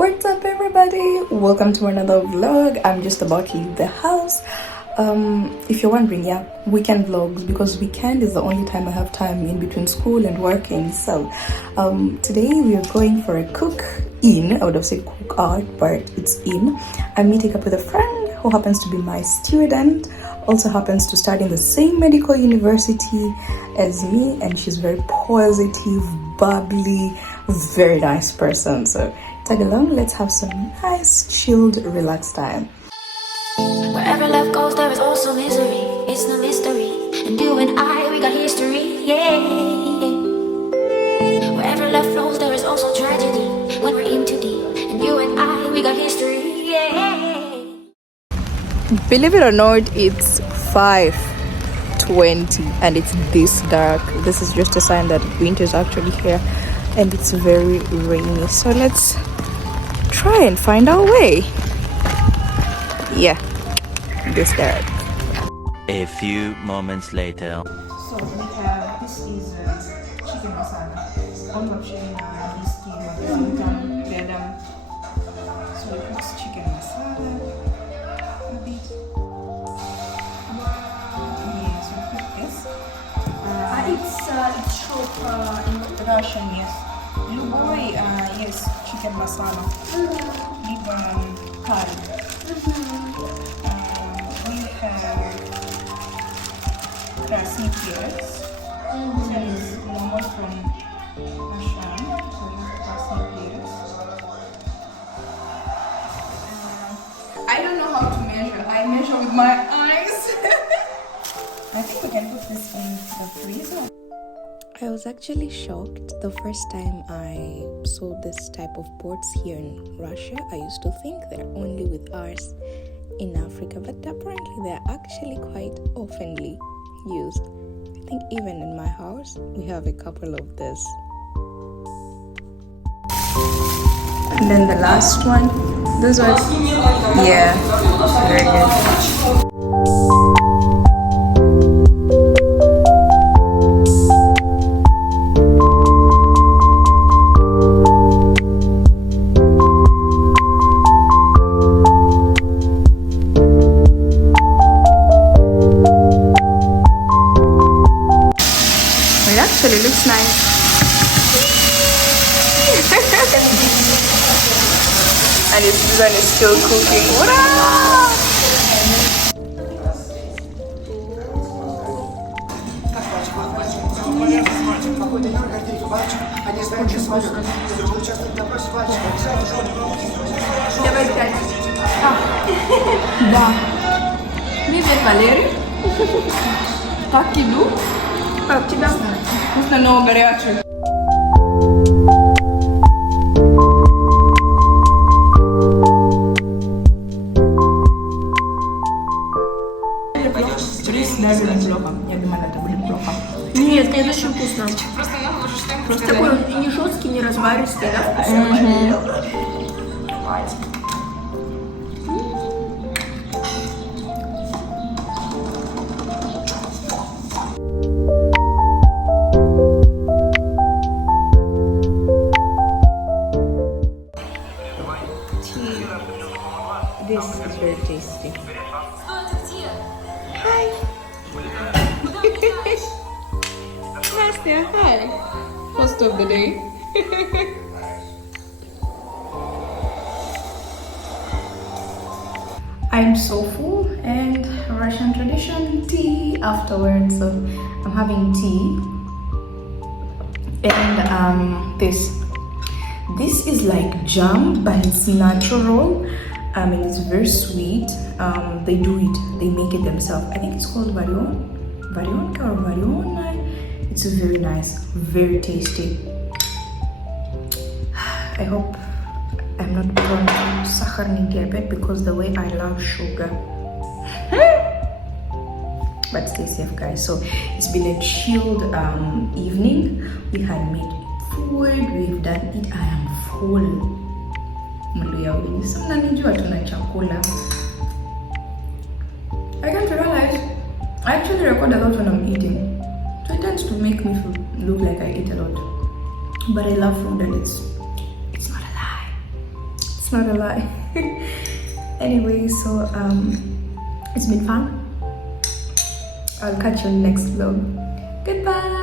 What's up, everybody? Welcome to another vlog. I'm just about to leave the house. If you're wondering, yeah, weekend vlogs, because weekend is the only time I have time in between school and working. So today we are going for a cook in. I would have said cook out, but it's in. I'm meeting up with a friend who happens to be my student, also happens to study in the same medical university as me, and she's very positive, bubbly, very nice person. So tag along, let's have some nice, chilled, relaxed time. Wherever love goes, there is also misery. It's no mystery. And you and I, we got history. Yeah. Wherever love flows, there is also tragedy. When we're in too deep. And you and I, we got history. Yeah. Believe it or not, it's 5:20 and it's this dark. This is just a sign that winter is actually here, and it's very rainy. So let's try and find our way. Yeah, this dark. A few moments later. So we have, this is chicken masala. All option is so it's chicken masala. A bit. Yes, we put this. It's shop in Russian, yes. Любой, yes, chicken masala. Либо curry. We have красный перец. That is normal from Russia. So we have красный перец. I don't know how to measure. I measure with my eyes. I think we can put this in the freezer. I was actually shocked the first time I saw this type of pots here in Russia. I used to think they're only with ours in Africa, but apparently they're actually quite oftenly used. I think even in my house we have a couple of this. And then the last one, this one, yeah, very good. Actually looks nice. And this one is still cooking. Давай 5. Да. Привет, Валерий. Как иду? Как тебя? Вкусно, но горячий. Рис даже неплохо. Я думала, это будет плохо. Нет, это очень вкусно. Просто такой и не жесткий, не разваристый, да, вкусный. This is very tasty. Hi. Nastya, hi. First of the day. I'm so full, and Russian tradition, tea afterwards. So I'm having tea. And this is like jam, but it's natural. And it's very sweet. They make it themselves. I think it's called varionka or variona. It's very nice, very tasty. I hope I'm not prone to sakharny diabetes because the way I love sugar. But stay safe, guys. So it's been a chilled evening. We had made food, we've done it. I am full. I can't realize I actually record a lot when I'm eating, so it tends to make me look like I eat a lot. But I love food, and it's not a lie. It's not a lie. Anyway, so it's been fun. I'll catch you in the next vlog. Goodbye.